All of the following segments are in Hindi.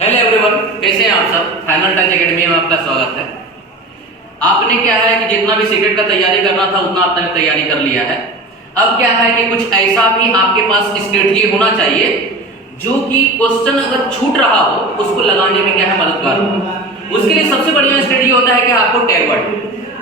हेलो एवरीवन, कैसे हैं आप सब। फाइनल टच एकेडमी में आपका स्वागत है। आपने क्या है कि जितना भी सीटेट का तैयारी करना था उतना आपने तैयारी कर लिया है। अब क्या है कि कुछ ऐसा भी आपके पास स्ट्रेटजी होना चाहिए जो कि क्वेश्चन अगर छूट रहा हो उसको लगाने में क्या है मददगार हो। उसके लिए सबसे बढ़िया स्ट्रेटजी होता है कि आपको टैग वर्ड,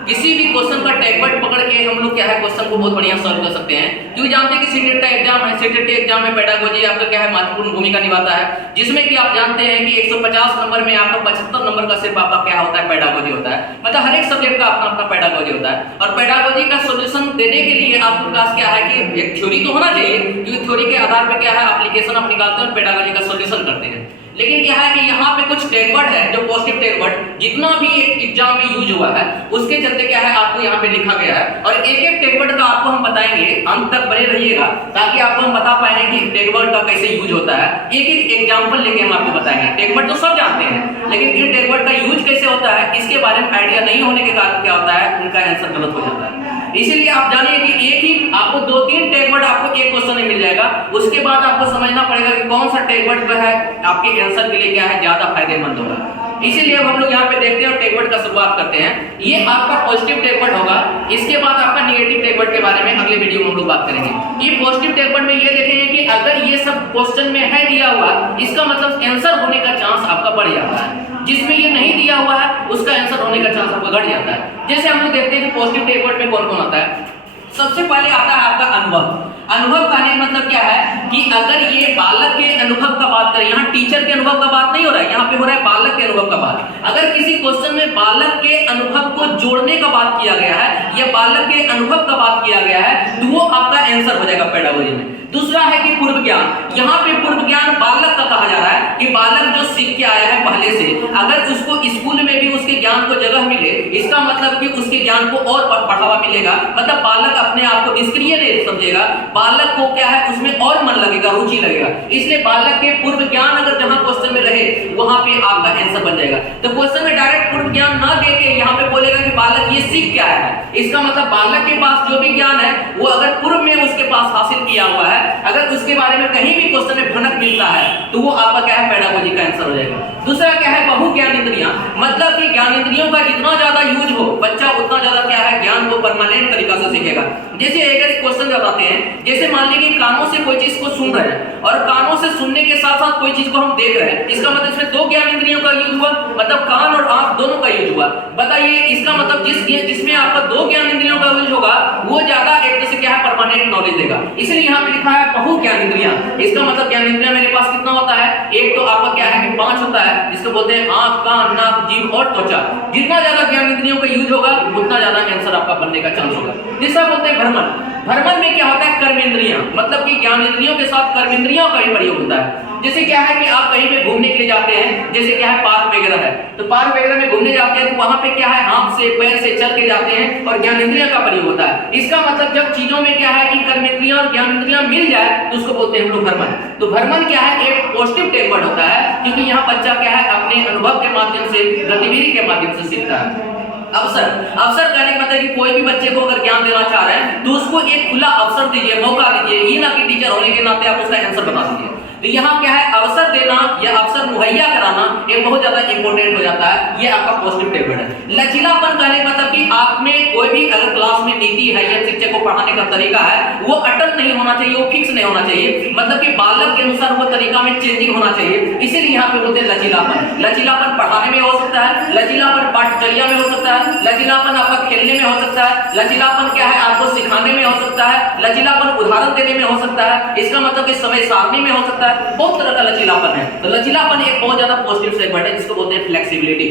किसी भी क्वेश्चन का टैग वर्ड पकड़ के हम लोग क्या है क्वेश्चन को बहुत बढ़िया सॉल्व कर सकते हैं। क्योंकि जानते हैं कि सीटेट का एग्जाम है, सीटेट के एग्जाम में पेडागोजी आपका क्या है महत्वपूर्ण भूमिका निभाता है, जिसमें कि आप जानते हैं कि 150 नंबर में आपका 75 नंबर का सिर्फ आपका क्या होता है पेडागोजी होता है। मतलब हर एक सब्जेक्ट का अपना अपना पेडागोजी होता है और पेडागोजी का सॉल्यूशन देने के लिए आपके पास क्या है कि एक थ्योरी तो होना चाहिए, क्योंकि थ्योरी के आधार पर क्या है एप्लीकेशन आप निकालते हैं और पेडागोजी का सॉल्यूशन करते हैं। लेकिन क्या है कि यहाँ पे कुछ टैग वर्ड है जो पॉजिटिव टैग वर्ड जितना भी एक एग्जाम में यूज हुआ है उसके चलते क्या है आपको यहाँ पे लिखा गया है और एक एक टैग वर्ड का आपको हम बताएंगे। अंत तक बने रहिएगा ताकि आपको हम बता पाएंगे कि टैग वर्ड का कैसे यूज होता है। एक एक एग्जाम्पल लेके हम आपको बताएंगे। टैग वर्ड तो सब जानते हैं लेकिन ये टैग वर्ड का यूज कैसे होता है इसके बारे में आइडिया नहीं होने के कारण क्या होता है उनका आंसर गलत हो जाता है। इसीलिए आप जानिए कि एक ही आपको 2-3 टैग वर्ड आपको एक क्वेश्चन में मिल जाएगा। उसके बाद आपको समझना पड़ेगा कि कौन सा टैग वर्ड जो है आपके आंसर के लिए क्या है ज्यादा फायदेमंद होगा। इसीलिए अब हम लोग यहाँ पे देखते हैं और टैग वर्ड का शुरुआत करते हैं। ये आपका पॉजिटिव टैग वर्ड होगा। इसके बाद आपका नेगेटिव टैग वर्ड के बारे में अगले वीडियो में हम लोग बात करेंगे। ये पॉजिटिव टैग वर्ड में ये देखेंगे कि अगर ये सब क्वेश्चन में है दिया हुआ इसका मतलब आंसर होने का चांस आपका बढ़ जाता है, जिसमें ये नहीं दिया हुआ है उसका आंसर होने का चांस आपका घट जाता है। जैसे हम लोग देखते हैं कि पॉजिटिव टैग वर्ड में कौन कौन आता है। सबसे पहले आता है आपका अनुभव। अनुभव का मतलब क्या है कि अगर ये बालक के अनुभव का बात करें, यहाँ टीचर के अनुभव का बात नहीं हो रहा है, यहाँ पे हो रहा है बालक के अनुभव का बात। अगर किसी क्वेश्चन में बालक के अनुभव को जोड़ने का बात किया गया है या बालक के अनुभव का बात किया गया है तो वो आपका आंसर हो जाएगा पेडागोजी में। दूसरा है कि पूर्व ज्ञान। यहाँ पे पूर्व ज्ञान बालक का कहा जा रहा है कि बालक जो सीख के आया है पहले से अगर उसको स्कूल में भी उसके ज्ञान को जगह मिले इसका मतलब कि उसके ज्ञान को और बढ़ावा मिलेगा। मतलब बालक अपने आप को निष्क्रिय नहीं समझेगा, बालक को क्या है उसमें और मन लगेगा, रुचि लगेगा। इसलिए बालक के पूर्व ज्ञान अगर जहां क्वेश्चन में रहे वहां पे आपका आंसर बन जाएगा। तो क्वेश्चन में डायरेक्ट पूर्व ज्ञान ना देके यहाँ पे बोलेगा कि बालक ये सीख क्या है, इसका मतलब बालक के पास जो भी ज्ञान है वो अगर पूर्व में उसके पास हासिल किया हुआ है, अगर उसके बारे में कहीं भी क्वेश्चन में भनक मिलता है तो वो आपका क्या है पेडागोजी का आंसर हो जाएगा। दूसरा क्या है बहु ज्ञान इंद्रियां। मतलब कि ज्ञान इंद्रियों का जितना ज्यादा यूज हो बच्चा उतना ज्यादा क्या है ज्ञान को परमानेंट तरीका से सीखेगा। जैसे अगर क्वेश्चन बताते हैं, जैसे मान लीजिए कानों से कोई चीज को सुन रहे हैं और कानों से सुनने के साथ साथ कोई चीज को हम देख रहे हैं, इसका मतलब इसमें 2 ज्ञान इंद्रियों का यूज हुआ, मतलब कान और आंख दोनों का यूज हुआ। बताइए इसका मतलब जिसमें आपका 2 ज्ञान इंद्रियों का यूज होगा वो ज्यादा एक तरह से क्या है परमानेंट नॉलेज देगा। इसलिए यहाँ पे लिखा है बहु ज्ञान इंद्रियां। इसका मतलब ज्ञान इंद्रियां मेरे पास कितना होता है, एक तो आपका क्या है कि 5 होता है जिसको बोलते हैं आंख, कान, नाक, जीभ और त्वचा। जितना ज्यादा ज्ञान इंद्रियों का यूज होगा उतना ज्यादा आंसर आपका बनने का चांस होगा। तीसरा बोलते हैं भ्रमण। भ्रमण में क्या होता है कर्मेंद्रियां, मतलब कि ज्ञान इंद्रियों के साथ कर्मेंद्रियों का भी प्रयोग होता है। जैसे क्या है कि आप कहीं पे घूमने के लिए जाते हैं, जैसे क्या है पार्क वगैरह है, तो पार्क वगैरह में घूमने जाते हैं तो वहां पे क्या है हाथ से पैर से चल के जाते हैं और ज्ञान इंद्रियों का प्रयोग होता है। इसका मतलब जब चीजों में क्या है कि कर्मेंद्रियां और ज्ञान इंद्रियां मिल जाए तो उसको बोलते हैं हम लोग भ्रमण। तो भ्रमण क्या है एक पॉजिटिव टैग वर्ड होता है क्योंकि यहाँ बच्चा क्या है अपने अनुभव के माध्यम से गतिविधि के माध्यम से सीखता है। अवसर कहने का मतलब कि कोई भी बच्चे को अगर ज्ञान देना चाह रहे हैं तो उसको एक खुला अवसर दीजिए, मौका दीजिए, ये ना कि टीचर होने के नाते आप उसका आंसर बता दीजिए। तो यहाँ क्या है अवसर देना या अवसर मुहैया कराना ये बहुत ज्यादा इंपॉर्टेंट हो जाता है। ये आपका पॉजिटिव टैग वर्ड है। लचीलापन कहने का मतलब कि आप में कोई भी अगर क्लास में नीति है या शिक्षक को पढ़ाने का तरीका है वो अटल नहीं होना चाहिए, वो फिक्स नहीं होना चाहिए, मतलब कि बालक के अनुसार वो तरीका में चेंजिंग होना चाहिए। इसीलिए यहाँ पे बोलते हैं लचीलापन। लचीलापन पढ़ाने में हो सकता है, लचीलापन पाठचर्या में हो सकता है, लचीलापन आपका खेलने में हो सकता है, लचीलापन क्या है आपको सिखाने में हो सकता है, लचीलापन उदाहरण देने में हो सकता है, इसका मतलब कि समय सारणी में हो सकता है। बहुत तरह का लचीलापन है। तो लचीलापन एक बहुत ज्यादा पॉजिटिव टैग वर्ड है जिसको बोलते हैं फ्लेक्सिबिलिटी।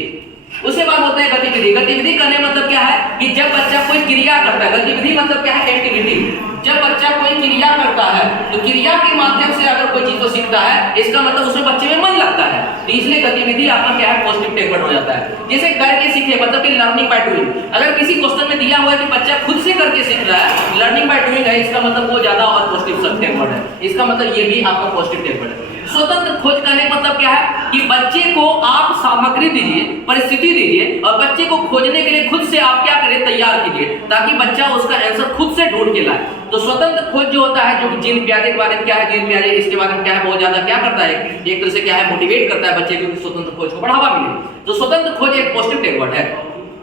उसके बाद होता है गतिविधि। गतिविधि करने मतलब क्या है कि जब बच्चा कोई क्रिया करता है, गतिविधि मतलब क्या है एक्टिविटी। जब बच्चा कोई क्रिया करता है तो क्रिया के माध्यम से अगर कोई चीज को सीखता है इसका मतलब उसमें बच्चे में मन लगता है, तो इसलिए गतिविधि आपका क्या है पॉजिटिव टैग वर्ड हो जाता है। जैसे करके सीखे मतलब कि लर्निंग बाय डूइंग। अगर किसी क्वेश्चन में दिया हुआ है कि बच्चा खुद से करके सीख रहा है, लर्निंग बाय डूइंग है, इसका मतलब वो ज्यादा और पॉजिटिव टैग वर्ड है। इसका मतलब ये भी आपका पॉजिटिव टैग वर्ड है। स्वतंत्र खोज करने का मतलब क्या है कि बच्चे को आप सामग्री दीजिए, परिस्थिति दीजिए और बच्चे को खोजने के लिए खुद से आप क्या करें तैयार कीजिए ताकि बच्चा उसका आंसर खुद से ढूंढ के लाए। तो स्वतंत्र खोज जो होता है, जो कि जीन पियाजे के बारे में क्या है, जीन पियाजे इसके बारे में क्या है, बहुत ज्यादा क्या करता है, एक तरह से क्या है, मोटिवेट करता है बच्चे को कि स्वतंत्र खोज को बढ़ावा मिले। तो स्वतंत्र खोज एक पॉजिटिव टैगवर्ड है।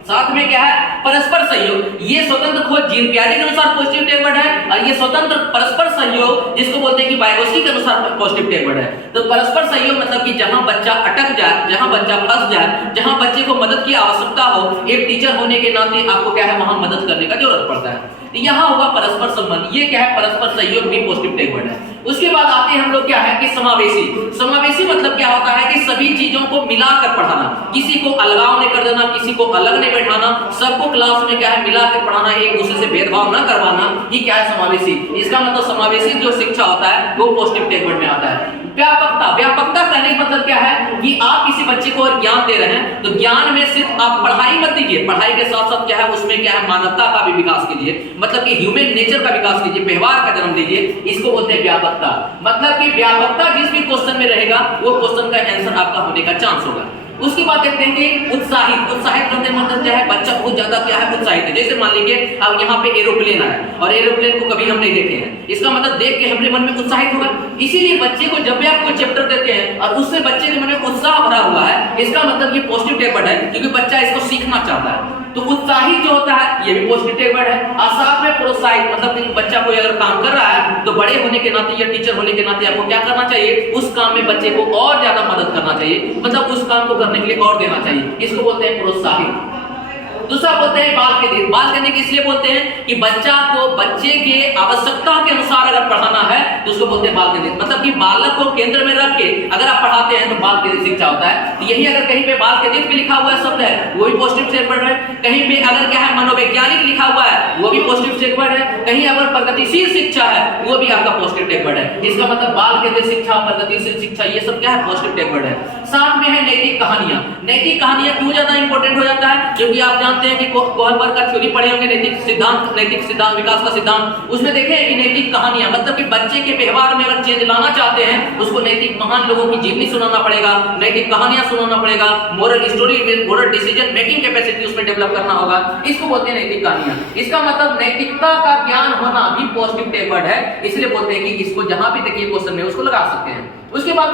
साथ में क्या है, परस्पर सहयोग। ये स्वतंत्र खोज जीन पियाजे के अनुसार पॉजिटिव टैगवर्ड है, और ये स्वतंत्र परस्पर सहयोग जिसको बोलते हैं कि वाइगोत्स्की के अनुसार पॉजिटिव टैगवर्ड है। तो परस्पर सहयोग मतलब कि जहां बच्चा अटक जाए, जहां बच्चा फंस जाए, जहां बच्चे को मदद की आवश्यकता हो, एक टीचर होने के नाते आपको क्या है, वहां मदद करने का जरूरत पड़ता है। यहाँ होगा परस्पर संबंध, ये क्या है, परस्पर सहयोग भी पॉजिटिव टैगवर्ड है। उसके बाद आते हैं हम लोग क्या है कि समावेशी। समावेशी मतलब क्या होता है कि सभी चीजों को मिलाकर पढ़ाना, किसी को अलगाव नहीं कर देना, किसी को अलग नहीं बैठाना, सबको क्लास में क्या है मिलाकर पढ़ाना, एक दूसरे से भेदभाव न करवाना, ये क्या है, समावेशी। इसका मतलब समावेशी जो शिक्षा होता है वो पॉजिटिव टैगवर्ड में आता है। व्यापकता। व्यापकता कहने का मतलब क्या है कि आप किसी बच्चे को और ज्ञान दे रहे हैं, तो ज्ञान में सिर्फ आप पढ़ाई मत दीजिए, पढ़ाई के साथ साथ क्या है उसमें क्या है, मानवता का भी विकास कीजिए, मतलब कि ह्यूमन नेचर का विकास कीजिए, व्यवहार का जन्म दीजिए। इसको बोलते हैं व्यापकता। मतलब कि व्यापकता जिस भी क्वेश्चन में रहेगा वो क्वेश्चन का आंसर आपका होने का चांस होगा। उसके बाद देखते हैं कि उत्साहित। उत्साहित करने मतलब क्या है, बच्चा बहुत ज्यादा क्या है, उत्साहित है। जैसे मान लीजिए अब यहाँ पे एरोप्लेन आया और एरोप्लेन को कभी हम नहीं देखे हैं, इसका मतलब देख के हमारे मन में उत्साहित होगा। इसीलिए बच्चे को जब भी आप कोई चैप्टर देते हैं और उससे बच्चे के मन में उत्साह भरा हुआ है, इसका मतलब ये पॉजिटिव टैगवर्ड है, क्योंकि बच्चा इसको सीखना चाहता है। तो उत्साहित जो होता है ये भी पॉजिटिव टैगवर्ड है। और साथ में प्रोत्साहित मतलब कि बच्चा कोई अगर काम कर रहा है तो बड़े होने के नाते या टीचर होने के नाते आपको क्या करना चाहिए, उस काम में बच्चे को और ज्यादा मदद करना चाहिए, मतलब उस काम को करने के लिए और देना चाहिए। इसको बोलते हैं प्रोत्साहित। दूसरा बोलते हैं बाल केंद्रित। बाल केंद्रित इसलिए बोलते हैं कि बच्चा को बच्चे के आवश्यकता के अनुसार अगर पढ़ाना है तो उसको बोलते हैं बाल केंद्रित। मतलब कि बालक को केंद्र में रख के अगर आप पढ़ाते हैं तो बाल केंद्रित शिक्षा होता है। तो यही अगर कहीं पे बाल केंद्रित भी लिखा हुआ है शब्द है वो भी पॉजिटिव टैगवर्ड है। कहीं पे अगर क्या है मनोवैज्ञानिक लिखा हुआ है वो भी पॉजिटिव टैगवर्ड है। कहीं अगर प्रगतिशील शिक्षा है वो भी आपका पॉजिटिव टैगवर्ड है। इसका मतलब बाल केंद्रित शिक्षा, प्रगतिशील शिक्षा, ये सब क्या है, पॉजिटिव टैगवर्ड है। साथ में है नैतिक कहानियां। नैतिक कहानियां क्यों ज्यादा इंपॉर्टेंट हो जाता है, क्योंकि आप जानते हैं कि कोहलबर्ग का थ्योरी पढ़े होंगे, नैतिक सिद्धांत विकास का सिद्धांत। उसमें देखें कि नैतिक कहानियां मतलब कि बच्चे के व्यवहार में अगर चेंज लाना चाहते हैं उसको नैतिक महान लोगों की जीवनी सुनाना पड़ेगा, नैतिक कहानियां सुनाना पड़ेगा, मोरल स्टोरी में मोरल डिसीजन मेकिंग कैपेसिटी उसमें डेवलप करना होगा। इसको बोलते हैं नैतिक कहानियां। इसका मतलब नैतिकता का ज्ञान होना भी पॉजिटिव टैगवर्ड है, इसलिए बोलते हैं कि इसको जहां भी देखिए क्वेश्चन में उसको लगा सकते हैं। उसके बाद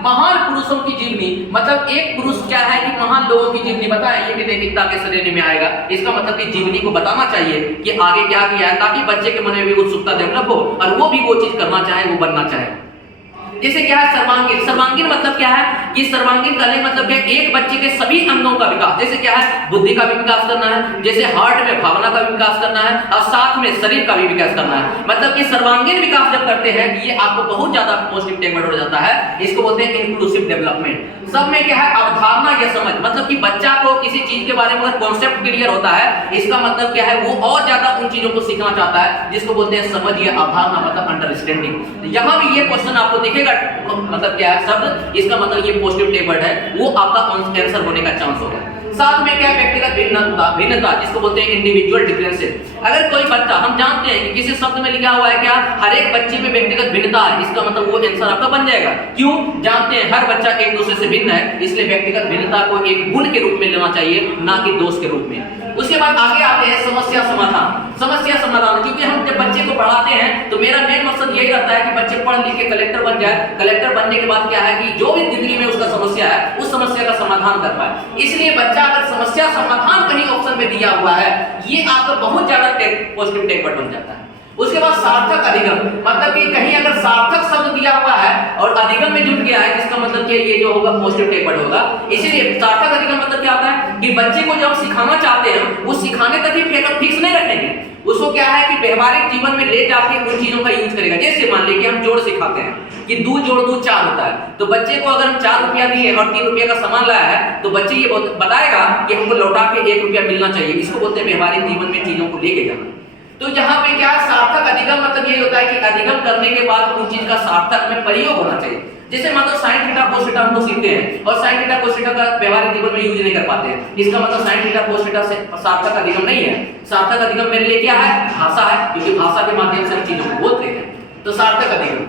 महान पुरुषों की जीवनी, मतलब एक पुरुष क्या है कि महान लोगों की जीवनी बताएं, ये भी नैतिकता के श्रेणी में आएगा। इसका मतलब कि जीवनी को बताना चाहिए कि आगे क्या किया है, ताकि बच्चे के मन में भी उत्सुकता डेवलप हो और वो भी वो चीज करना चाहे, वो बनना चाहे। जैसे क्या है सर्वांगीण। सर्वांगीण मतलब क्या है कि सर्वांगीण करने मतलब क्या, एक बच्चे के सभी अंगों का विकास। जैसे क्या है, बुद्धि का भी विकास करना है, जैसे हार्ट में भावना का भी विकास करना है और साथ में शरीर का भी विकास करना है। मतलब कि सर्वांगीण विकास जब करते हैं ये आपको बहुत ज्यादा पॉजिटिव टैगवर्ड हो जाता है। इसको बोलते हैं इंक्लूसिव डेवलपमेंट। सब में क्या है, अवधारणा या समझ, मतलब कि बच्चा को किसी चीज के बारे में अगर कॉन्सेप्ट क्लियर होता है, इसका मतलब क्या है, वो और ज्यादा उन चीजों को सीखना चाहता है, जिसको बोलते हैं समझ या अवधारणा, मतलब अंडरस्टैंडिंग। यहाँ भी ये क्वेश्चन आपको दिखेगा, मतलब क्या है शब्द, इसका मतलब ये पॉजिटिव टैगवर्ड है, वो आपका आंसर होने का चांस होगा। साथ में क्या है, व्यक्तिगत भिन्नता, जिसको बोलते हैं इंडिविजुअल डिफरेंसेस। अगर कोई बच्चा, हम जानते हैं कि किसी शब्द में लिखा हुआ है क्या, हर एक बच्चे में व्यक्तिगत भिन्नता है, इसका मतलब वो आंसर आपका बन जाएगा। क्यों, जानते हैं हर बच्चा एक दूसरे से भिन्न है, इसलिए व्यक्तिगत भिन्नता को एक गुण के रूप में लेना चाहिए, ना कि दोष के रूप में। उसके बाद आगे आते हैं समस्या समाधान। समस्या समाधान, क्योंकि हम जब बच्चे को पढ़ाते हैं तो मेरा मेन मकसद यही रहता है कि बच्चे पढ़ लिख के कलेक्टर बन जाए। कलेक्टर बनने के बाद क्या है कि जो भी जिंदगी में उसका समस्या है उस समस्या का समाधान कर पाए। इसलिए बच्चा अगर समस्या समाधान कहीं ऑप्शन में दिया हुआ है, ये आपका बहुत ज्यादा पॉजिटिव टैगवर्ड बन जाता है। उसके बाद सार्थक अधिगम, मतलब कि कहीं अगर सार्थक शब्द दिया हुआ है और अधिगम में जुट गया है, जिसका मतलब कि ये जो होगा पॉजिटिव टैगवर्ड होगा। इसीलिए सार्थक अधिगम मतलब क्या होता है कि बच्चे को जब सिखाना चाहते हैं वो सिखाने तक ही फिक्स नहीं रखेंगे, उसको क्या है कि व्यवहारिक जीवन में ले जाके उन चीजों का यूज करेगा। जैसे मान लीजिए हम जोड़ सिखाते हैं कि 2 जोड़ 2 4 होता है, तो बच्चे को अगर हम 4 रुपया दिए और 3 रुपये का सामान लाया है तो बच्चे ये बताएगा कि हमको लौटा के 1 रुपया मिलना चाहिए। इसको बोलते हैं व्यवहारिक जीवन में चीजों को लेके जाना। तो यहाँ पे क्या सार्थक अधिगम मतलब ये होता है कि अधिगम करने के बाद उन चीज का सार्थक में प्रयोग होना चाहिए। जैसे मतलब साइन थीटा कोस थीटा हम लोग सीखते हैं और साइन थीटा कोस थीटा का व्यवहारिक जीवन में यूज नहीं कर पाते हैं, इसका मतलब साइन थीटा कोस थीटा से सार्थक अधिगम नहीं है। सार्थक अधिगम मेरे लिए क्या है, भाषा है, क्योंकि भाषा के माध्यम से हम चीजों को बोलते हैं। तो सार्थक अधिगम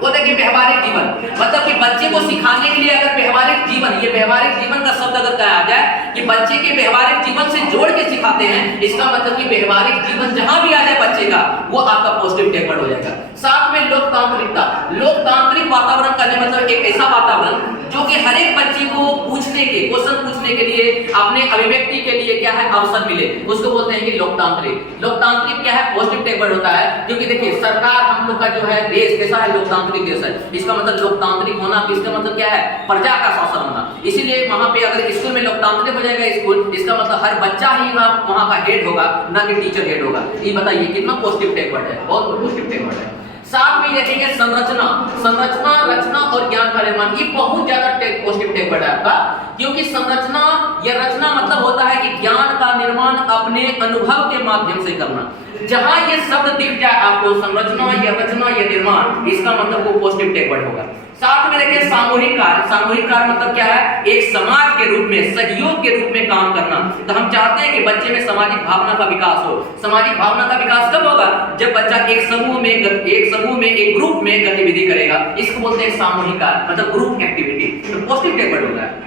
वो देखिए व्यवहारिक जीवन, मतलब कि बच्चे को सिखाने के लिए अगर व्यवहारिक जीवन, ये व्यवहारिक जीवन का शब्द अगर लगाया जाए कि बच्चे के व्यवहारिक जीवन से जोड़ के सिखाते हैं, इसका मतलब कि व्यवहारिक जीवन जहां भी आ जाए बच्चे का वो आपका पॉजिटिव टेक वर्ड हो जाएगा। साथ में लोकतांत्रिकता, लोकतांत्रिक वातावरण का मतलब एक ऐसा वातावरण जो कि हर एक बच्चे को पूछने के, क्वेश्चन पूछने के लिए, अपने अभिव्यक्ति के लिए क्या है अवसर मिले, उसको बोलते हैं कि लोकतांत्रिक। लोकतांत्रिक क्या है, पॉजिटिव टेक वर्ड होता है, क्योंकि देखिए सरकार हम लोग का जो है देश कैसा है, लोकतांत्रिक देश है। इसका मतलब लोकतांत्रिक होना, इसका मतलब क्या है, प्रजा का शासन होना। इसीलिए वहां पे अगर स्कूल में लोकतांत्रिक हो जाएगा स्कूल, इसका मतलब हर बच्चा ही वहां का हेड होगा, ना कि टीचर हेड होगा। ये बताइए कितना पॉजिटिव टेक वर्ड है, बहुत पॉजिटिव टेक वर्ड है। साथ में देखेंगे संरचना, संरचना, रचना और ज्ञान का निर्माण, ये बहुत ज्यादा पॉजिटिव टेक वर्ड है आपका, क्योंकि संरचना या रचना मतलब होता है कि ज्ञान का निर्माण अपने अनुभव के माध्यम से करना। जहां ये शब्द दिख जाए आपको, संरचना या रचना या निर्माण, इसका मतलब वो पॉजिटिव टेक वर्ड होगा। साथ में देखिए सामूहिक कार्य, सामूहिक कार्य मतलब क्या है, एक समाज के रूप में, सहयोग के रूप में काम करना। तो हम चाहते हैं कि बच्चे में सामाजिक भावना का विकास हो। सामाजिक भावना का विकास कब होगा, जब बच्चा एक समूह में, एक ग्रुप में गतिविधि करेगा, इसको बोलते हैं सामूहिक कार्य, मतलब ग्रुप एक्टिविटी। तो पॉजिटिव टेक वर्ड होता है।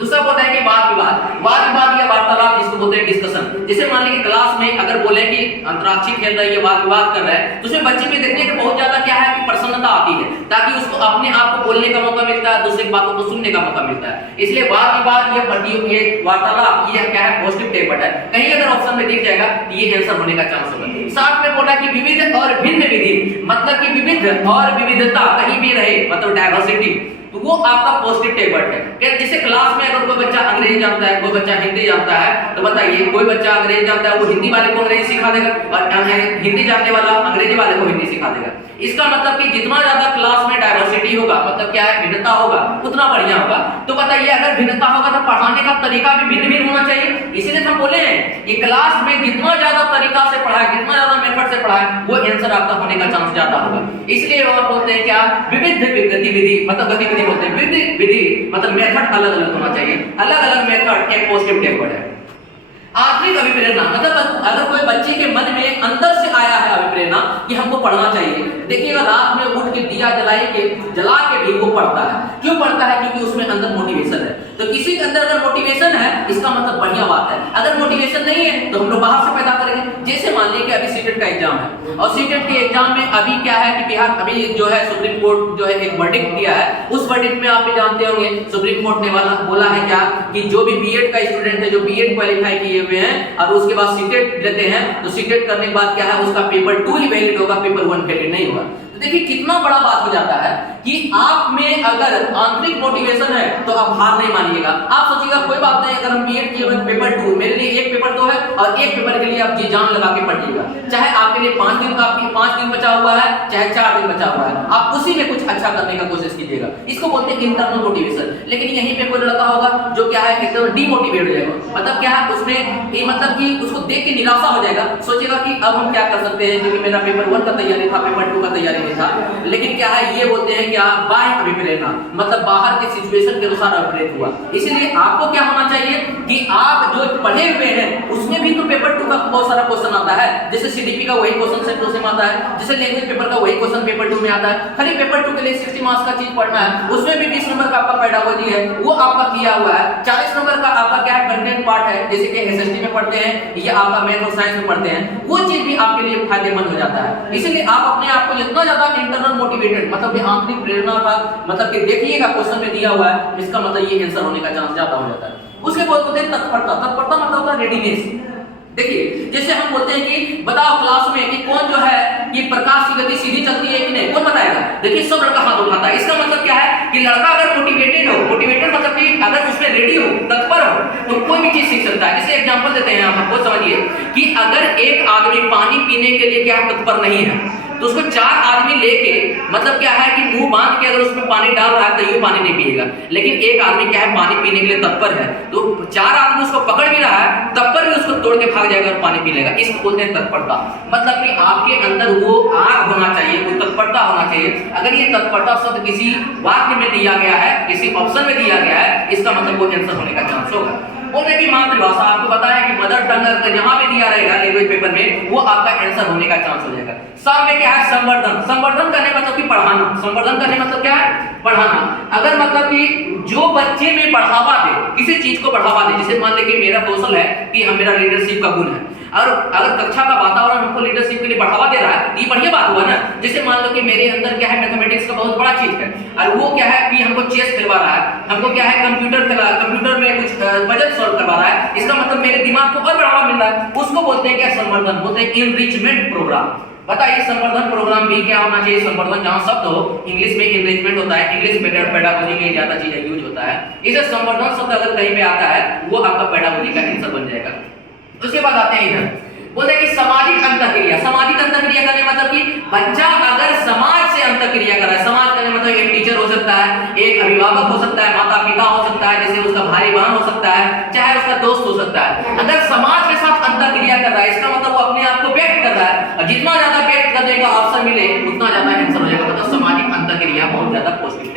दूसरा बोलता है कि वाद विवाद, वाद विवाद या वार्तालाप, जिसको बोलते हैं डिस्कशन। जैसे मान लीजिए क्लास में अगर बोले कि अंतराक्षी खेल रहा है, ये वाद विवाद कर रहा है, तो उसमें बच्चे में देखने के बहुत ज्यादा क्या है कि प्रसन्नता आती है, ताकि उसको अपने आप को बोलने का मौका मिलता है, दूसरे की बातों को सुनने का मौका मिलता है। इसलिए वाद विवाद ये वार्तालाप, ये क्या है, पॉजिटिव टेक वर्ड है। कहीं अगर ऑप्शन में दिख जाएगा तो ये आंसर होने का चांस होगा। साथ में बोला कि विविध और भिन्न विधि, मतलब कि विविध और विविधता कहीं भी रहे, मतलब डाइवर्सिटी, तो वो आपका पॉजिटिव टेक वर्ड है। कि जैसे क्लास में अगर कोई बच्चा अंग्रेजी जानता है, कोई बच्चा हिंदी जानता है, तो बताइए कोई बच्चा अंग्रेजी जानता है वो हिंदी वाले को अंग्रेजी सिखा देगा, और हिंदी जानने वाला अंग्रेजी वाले को हिंदी सिखा देगा। इसका मतलब कि जितना ज्यादा क्लास में डाइवर्सिटी होगा, मतलब क्या है, भिन्नता होगा, उतना बढ़िया होगा। तो बताइए अगर भिन्नता होगा तो पढ़ाने का तरीका भी भिन्न भिन्न होना चाहिए। इसीलिए हम बोले हैं कि क्लास में जितना ज्यादा तरीका से पढ़ाए, जितना ज्यादा मेथड से पढ़ाए, वो आंसर आपका होने का चांस ज्यादा होगा। इसलिए वो बोलते हैं क्या, विविध गतिविधि, मतलब गतिविधि बोलते हैं, विविध विधि मतलब मेथड अलग अलग होना चाहिए, अलग अलग मेथड एक पॉजिटिव टेक वर्ड है। आत्मिक अभिप्रेरणा, मतलब अगर कोई बच्चे के मन में अंदर से आया है अभिप्रेरणा कि हमको पढ़ना चाहिए, देखिएगा रात में उठ के दिया जला के भी वो पढ़ता है। क्यों पढ़ता है, क्योंकि उसमें अंदर मोटिवेशन है। तो किसी के अंदर अगर मोटिवेशन है, इसका मतलब बढ़िया बात है। अगर मोटिवेशन नहीं है तो हम लोग बाहर से पैदा करेंगे। जैसे मान लीजिए कि अभी सीटेट का एग्जाम है, और सीटेट के एग्जाम में अभी क्या है कि बिहार अभी जो है सुप्रीम कोर्ट जो है एक वर्डिक्ट दिया है, उस वर्डिक्ट में आप भी जानते होंगे सुप्रीम कोर्ट ने बोला है क्या कि जो भी बीएड का स्टूडेंट है, जो बीएड क्वालिफाई किए हुए हैं और उसके बाद सीटेट लेते हैं, तो सीटेट करने के बाद क्या है, उसका पेपर 2 ही वैलिड होगा, पेपर 1 वैलिड नहीं होगा। तो देखिए कितना बड़ा बात हो जाता है कि आप में अगर आंतरिक मोटिवेशन है तो आप हार नहीं मानिएगा। आप सोचिएगा कोई बात नहीं, अगर हम बीएड किए हुए पेपर 2, मेरे लिए एक पेपर 2 है और एक पेपर के लिए आप जी जान लगा के पढ़िएगा, चाहे आपके लिए 5 दिन का, आपकी 5 दिन बचा हुआ है, चाहे 4 दिन बचा हुआ है, आप उसी में कुछ अच्छा करने का कोशिश कीजिएगा। इसको बोलते हैं इंटरनल मोटिवेशन। लेकिन यहीं पे कोई लड़का होगा जो क्या है एकदम डीमोटिवेट हो जाएगा, मतलब क्या है उसमें ये मतलब कि उसको देख के निराशा हो जाएगा, सोचेगा कि अब हम क्या कर सकते हैं, क्योंकि मेरा पेपर 1 का तैयारी था, पेपर 2 का तैयारी नहीं था। लेकिन क्या है, ये बोलते हैं क्या, बाह्य अभिप्रेरणा, मतलब बाहर के सिचुएशन के अनुसार अभिप्रेत हुआ। इसीलिए आपको क्या होना चाहिए कि आप जो पढ़े हुए हैं उसमें भी तो पेपर 2 का बहुत सारा क्वेश्चन आता है, जैसे सीडीपी का वही क्वेश्चन सेट टू से आता है, जैसे लैंग्वेज पेपर का वही क्वेश्चन पेपर 2 में आता है। खाली पेपर 2 के लिए 60 मार्क्स का चीज पढ़ना है, उसमें भी 20 नंबर का आपका पेडागोजी है, वो आपका किया हुआ है। 40 नंबर का आपका क्या है, कंटेंट पार्ट है, जैसे कि एसएसटी में पढ़ते हैं या आपका मैथ और साइंस में पढ़ते हैं, वो चीज भी आपके लिए फायदेमंद हो जाता है। इसीलिए आप अपने आप को जितना ज्यादा इंटरनल मोटिवेटेड, मतलब कि आंतरिक प्रेरणा का मतलब कि देखिएगा क्वेश्चन में दिया हुआ है, इसका मतलब ये आंसर होने का चांस ज्यादा हो जाता है। उसके बाद बोलते हैं तत्परता। तत्परता मतलब होता है रेडीनेस। देखिए जैसे हम बोलते हैं कि बताओ क्लास में कि कौन जो है कि प्रकाश की गति सीधी चलती है कि नहीं, कौन बताएगा? देखिए सब लड़का हाथ उठाता है। इसका मतलब क्या है कि लड़का अगर मोटिवेटेड हो, मोटिवेटेड मतलब कि अगर उसमें रेडी हो, तत्पर हो, तो कोई भी चीज सीख सकता है। जैसे एग्जांपल देते हैं आप, बहुत समझिए कि अगर एक आदमी पानी पीने के लिए क्या तत्पर नहीं है, तो उसको 4 आदमी लेके मतलब क्या है कि मुंह बांध के अगर उसमें पानी डाल रहा है तो ये पानी नहीं पिएगा। लेकिन एक आदमी क्या है, पानी पीने के लिए तत्पर है, तो 4 आदमी उसको पकड़ भी रहा है, तब पर भी उसको तोड़ के भाग जाएगा और पानी पी लेगा। इसको बोलते हैं तत्परता। मतलब कि आपके अंदर वो आग होना चाहिए, वो तत्परता होना चाहिए। अगर ये तत्परता शब्द किसी वाक्य में दिया गया है, किसी ऑप्शन में दिया गया है, इसका मतलब वो आंसर होने का चांस होगा। बोल रहे कि मातृभाषा, आपको पता है कि मदर टंग अगर यहाँ पे दिया रहेगा लैंग्वेज पेपर में, वो आपका आंसर होने का चांस हो जाएगा। साथ में क्या है संवर्धन, संवर्धन करने मतलब कि पढ़ाना, संवर्धन करने मतलब क्या है पढ़ाना। अगर मतलब कि जो बच्चे में बढ़ावा दे, किसी चीज को बढ़ावा दे, जैसे मान ले कि मेरा कौशल है कि हम मेरा लीडरशिप का गुण है, और अगर कक्षा का वातावरण हमको लीडरशिप के लिए बढ़ावा दे रहा है, ये बढ़िया बात हुआ ना। जैसे मान लो कि मेरे अंदर क्या है मैथमेटिक्स का बहुत बड़ा चीज है, और वो क्या है कि हमको चेस खिलवा रहा है, हमको क्या है कंप्यूटर में कुछ पजल सॉल्व करवा रहा है, इसका मतलब मेरे दिमाग को और बढ़ावा मिल रहा है, उसको बोलते हैं क्या संवर्धन, बोलते हैं इनरिचमेंट प्रोग्राम। बताइए संवर्धन प्रोग्राम भी क्या होना चाहिए, संवर्धन जहां शब्द हो, इंग्लिश में इनरिचमेंट होता है, इंग्लिश पेडागोजी में ज्यादा चीजें यूज होता है, इसे संवर्धन शब्द अगर कहीं पे आता है वो आपका पेडागोजी का आंसर बन जाएगा। उसके बाद आते हैं इधर, बोलते हैं कि सामाजिक अंतःक्रिया, सामाजिक अंतःक्रिया करने मतलब कि बच्चा अगर समाज से अंतःक्रिया कर रहा है, समाज करने मतलब एक टीचर हो सकता है, एक अभिभावक हो सकता है, माता पिता हो सकता है, जैसे उसका भाई बहन हो सकता है, चाहे उसका दोस्त हो सकता है, अगर समाज के साथ अंतःक्रिया कर रहा है, इसका मतलब वो अपने आप को व्यक्त कर रहा है, और जितना ज्यादा व्यक्त करने का अवसर मिले उतना ज्यादा आंसर हो जाएगा। मतलब सामाजिक अंतःक्रिया बहुत ज्यादा पॉजिटिव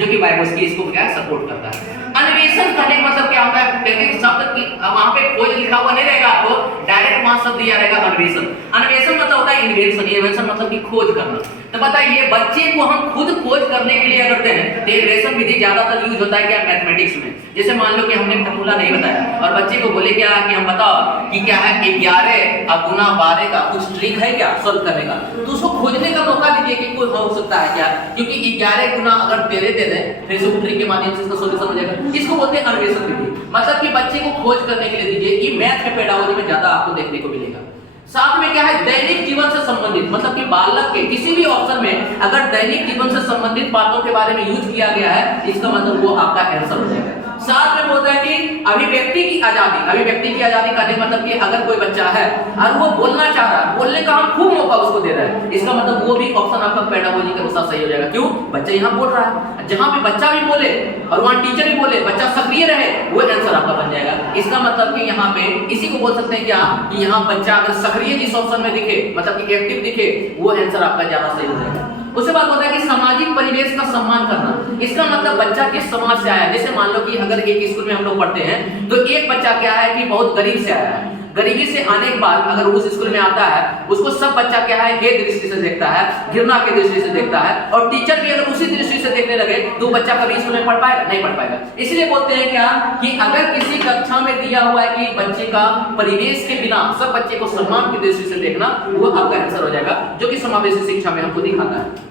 जो कि वाइगोत्स्की इसको क्या सपोर्ट करता है। अन्वेषण करने का मतलब क्या होता है, देखिए शब्द की वहां पे खोज लिखा हुआ नहीं रहेगा, आपको डायरेक्ट वहां शब्द दिया रहेगा अन्वेषण। अन्वेषण मतलब होता है इन्वेंशन, इन्वेंशन मतलब कि खोज करना। तो बताइए बच्चे को हम खुद खोज करने के लिए करते हैं, तो इन्वेंशन विधि ज्यादातर यूज होता है क्या मैथमेटिक्स में। जैसे मान लो कि हमने फॉर्मूला नहीं बताया और बच्चे को बोले क्या कि हम बताओ कि क्या है 11 गुना 12 का कुछ ट्रिक है क्या सॉल्व करने का, तो उसको खोजने का मौका दीजिए कि कोई हो सकता है क्या, क्योंकि 11 गुना अगर 13 दे दें फिर से ट्रिक के माध्यम से इसका सॉल्यूशन हो जाएगा। इसको बोलते हैं अन्वेषण विधि, मतलब कि बच्चे को खोज करने के लिए दीजिए। ये मैथ के पेडागोजी में ज्यादा आपको देखने को मिलेगा। साथ में क्या है दैनिक जीवन से संबंधित, मतलब कि बालक के किसी भी ऑप्शन में अगर दैनिक जीवन से संबंधित बातों के बारे में यूज किया गया है, इसका मतलब वो आपका आंसर हो जाएगा। साथ में बोलता है कि अभिव्यक्ति की आजादी, अभिव्यक्ति की आजादी का मतलब कि अगर कोई बच्चा है और वो बोलना चाह रहा है, बोलने का हम खूब मौका उसको दे रहे हैं, इसका मतलब वो भी ऑप्शन आपका पेडागोजी के अनुसार सही हो जाएगा। क्यों, बच्चा यहाँ बोल रहा है, जहां पे बच्चा भी बोले और वहां टीचर भी बोले, बच्चा सक्रिय रहे, वो आंसर आपका बन जाएगा। इसका मतलब कि यहाँ पे इसी को बोल सकते हैं क्या कि यहाँ बच्चा अगर सक्रिय जिस ऑप्शन में दिखे, मतलब कि एक्टिव दिखे, वो आंसर आपका ज्यादा सही हो जाएगा। उसके बाद होता है कि सामाजिक परिवेश का सम्मान करना। इसका मतलब बच्चा किस समाज से आया है। जैसे मान लो कि अगर एक स्कूल में हम लोग पढ़ते हैं तो एक बच्चा क्या है कि बहुत गरीब से आया है, गरीबी से आने के बाद अगर उस स्कूल में आता है, उसको सब बच्चा क्या है हे दृष्टि से देखता है, घृणा की दृष्टि से देखता है, और टीचर भी अगर उसी दृष्टि से देखने लगे तो बच्चा कभी स्कूल में पढ़ पाएगा, नहीं पढ़ पाएगा। इसलिए बोलते हैं क्या कि अगर किसी कक्षा में दिया हुआ है कि बच्चे का परिवेश के बिना सब बच्चे को सम्मान की दृष्टि से देखना, वो आपका आंसर हो जाएगा, जो कि समावेशी शिक्षा में हमको दिखाता है।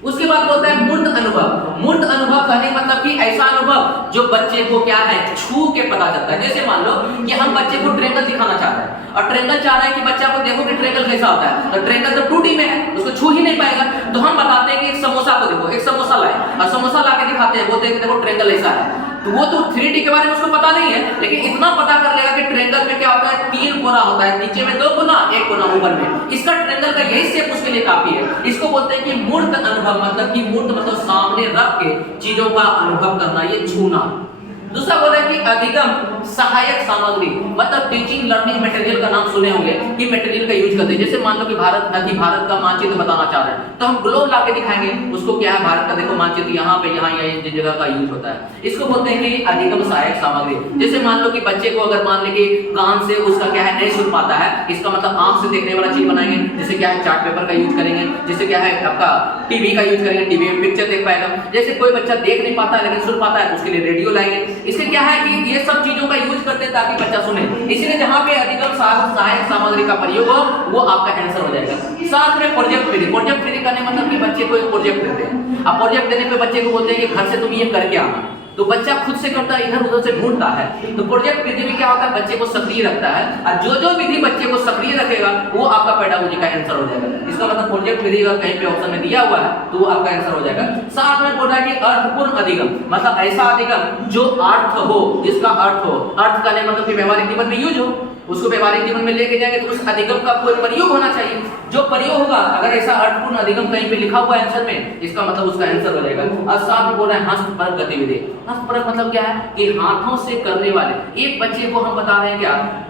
उसके बाद बोलता है मूर्त अनुभव। मूर्त अनुभव कहने मतलब कि ऐसा अनुभव जो बच्चे को क्या है छू के पता चलता है। जैसे मान लो कि हम बच्चे को ट्रायंगल दिखाना चाहते हैं और ट्रायंगल चाह रहे हैं कि बच्चा को देखो कि ट्रायंगल कैसा होता है, तो ट्रायंगल तो 2D में है, उसको छू ही नहीं पाएगा, तो हम बताते हैं कि एक समोसा को देखो, एक समोसा लाए और समोसा ला के दिखाते हैं, बोलते हैं कि देखो ट्रायंगल ऐसा है, तो वो तो 3D के बारे में उसको पता नहीं है, लेकिन इतना पता कर लेगा कि ट्रायंगल में क्या होता है 3 कोना होता है, नीचे में 2 कोना, 1 कोना ऊपर में, इसका ट्रायंगल का यही शेप उसके लिए काफी है। इसको बोलते हैं कि मूर्त अनुभव, मतलब कि मूर्त मतलब सामने रख के चीजों का अनुभव करना, ये छूना। दूसरा बोला कि अधिगम सहायक सामग्री, मतलब टीचिंग लर्निंग मटेरियल का नाम सुने होंगे कि मटेरियल का यूज करते हैं। जैसे मान लो कि भारत का मानचित्र बताना चाह रहे हैं, तो हम ग्लोब ला के दिखाएंगे उसको क्या है भारत का देखो मानचित्र यहाँ पे यहाँ जिस जगह का यूज होता है, इसको बोलते हैं कि अधिगम सहायक सामग्री। जैसे मान लो कि बच्चे को अगर मान ले कि कान से उसका क्या है नहीं सुन पाता है, इसका मतलब आंख से देखने वाला चीज बनाएंगे, जैसे क्या है चार्ट पेपर का यूज करेंगे, जैसे क्या है आपका टीवी का यूज करेंगे, टीवी में पिक्चर देख पाएगा। जैसे कोई बच्चा देख नहीं पाता है लेकिन सुन पाता है, उसके लिए रेडियो लाएंगे। इससे क्या है कि ये सब चीजों का यूज करते हैं ताकि बच्चा सुने, इसलिए जहां पे अधिगम सहायक सामग्री का प्रयोग हो वो आपका आंसर हो जाएगा। साथ में प्रोजेक्ट विधि, प्रोजेक्ट विधि करने मतलब कि बच्चे को एक प्रोजेक्ट देते हैं, अब प्रोजेक्ट देने पे बच्चे को बोलते हैं कि घर से तुम ये करके आना, तो बच्चा खुद से करता है, इधर उधर से ढूंढता है। तो प्रोजेक्ट विधि में क्या होता है बच्चे को सक्रिय रखता है, और जो जो विधि बच्चे को सक्रिय रखेगा वो आपका पेडागोजी का आंसर हो जाएगा। इसका मतलब प्रोजेक्ट विधि अगर कहीं पे ऑप्शन में दिया हुआ है तो वो आपका आंसर हो जाएगा। साथ में बोल रहा है कि अर्थपूर्ण अधिगम, मतलब ऐसा अधिगम जो अर्थ हो, जिसका अर्थ हो, अर्थ का मतलब कि व्यवहारिक जीवन में यूज हो, उसको व्यवहारिक जीवन में लेके जाएंगे तो उस अधिगम का कोई प्रयोग होना चाहिए, जो प्रयोग होगा अगर ऐसा अर्थपूर्ण अधिगम कहीं पे लिखा हुआ है आंसर में, इसका मतलब उसका आंसर हो जाएगा। और साथ में बोल रहा है हस्तपरक गतिविधि। हस्तपरक मतलब क्या है कि हाथों से करने वाले, एक बच्चे को हम बता रहे हैं क्या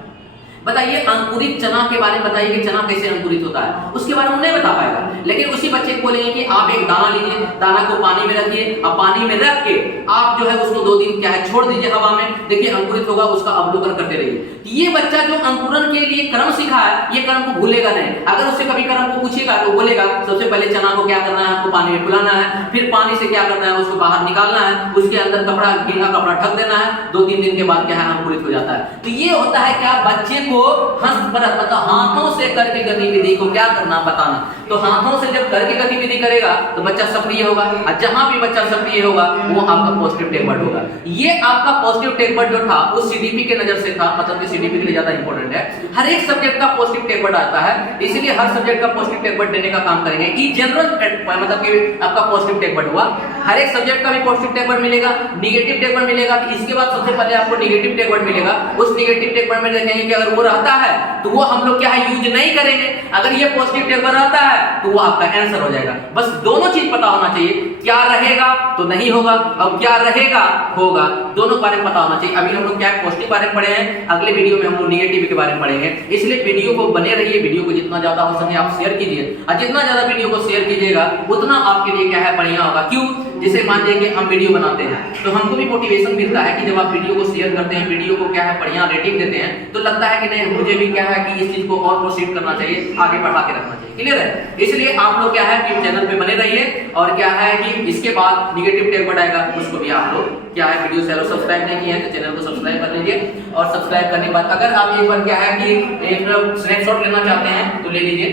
बताइए अंकुरित चना के बारे में बताइए कि चना कैसे अंकुरित होता है, उसके बारे में नहीं बता पाएगा, लेकिन उसी बच्चे को बोलेंगे कि आप एक दाना लीजिए, दाना को पानी में रखिए और पानी में रख के आप जो है उसको 2 दिन क्या है छोड़ दीजिए हवा में, देखिए अंकुरित होगा, उसका अवलोकन करते रहिए। ये बच्चा जो अंकुरन के लिए क्रम सीखा है, ये क्रम को भूलेगा नहीं। अगर उससे कभी क्रम को पूछेगा तो बोलेगा सबसे पहले चना को क्या करना है, आपको पानी में फुलाना है, फिर पानी से क्या करना है, उसको बाहर निकालना है, उसके अंदर कपड़ा, गीला कपड़ा ढक देना है, 2-3 दिन के बाद क्या है अंकुरित हो जाता है। तो ये होता है क्या, बच्चे को हस्तपरक मतलब हाथों से करके गतिविधि को क्या करना बताना। तो हाथों से जब करके गतिविधि करेगा तो बच्चा सक्रिय होगा, और जहां भी बच्चा सक्रिय होगा वो आपका पॉजिटिव टेक वर्ड होगा। ये आपका पॉजिटिव टेक वर्ड जो था उस सीडीपी के नजर से था, मतलब कि सीडीपी के लिए ज्यादा इंपॉर्टेंट है। हर एक सब्जेक्ट का पॉजिटिव टेक वर्ड आता है, इसलिए हर सब्जेक्ट का पॉजिटिव टेक वर्ड देने का काम करेंगे। ई जनरल मतलब कि आपका पॉजिटिव टेक वर्ड हुआ, हर एक सब्जेक्ट का भी पॉजिटिव टेक वर्ड मिलेगा, निगेटिव टेक वर्ड मिलेगा। तो इसके बाद सबसे पहले आपको निगेटिव टेक वर्ड मिलेगा, उस निगेटिव टेक वर्ड में देखेंगे कि अगर वो रहता है तो वो हम लोग क्या है यूज नहीं करेंगे, अगर ये पॉजिटिव टेक वर्ड रहता है तो वो आपका आंसर हो जाएगा। बस दोनों चीज पता होना चाहिए, क्या रहेगा तो नहीं होगा और क्या रहेगा होगा, दोनों बारे में पता होना चाहिए। अभी हम लोग क्या पॉजिटिव बारे में पढ़े हैं, अगले वीडियो में हम लोग निगेटिव के बारे में पढ़ेंगे। इसलिए वीडियो को बने रहिए, वीडियो को जितना ज्यादा हो सके आप शेयर कीजिए, और जितना ज्यादा वीडियो को शेयर कीजिएगा उतना आपके लिए क्या है बढ़िया होगा। क्यों, जैसे मान लीजिए कि हम वीडियो बनाते हैं तो हमको भी मोटिवेशन मिलता है कि जब आप वीडियो को शेयर करते हैं, वीडियो को क्या है बढ़िया रेटिंग देते हैं, तो लगता है कि नहीं मुझे भी क्या है कि इस चीज को और प्रोसीड करना चाहिए, आगे बढ़ा के रखना चाहिए। क्लियर है? इसलिए आप लोग क्या है कि चैनल पे बने रहिए, और क्या है कि इसके बाद निगेटिव टेक वर्ड आएगा उसको भी आप लोग क्या है वीडियो से सब्सक्राइब नहीं किए हैं तो चैनल को सब्सक्राइब कर लीजिए, और सब्सक्राइब करने के बाद अगर आप एक बार क्या है कि एक स्नैपशॉट लेना चाहते हैं तो ले लीजिए।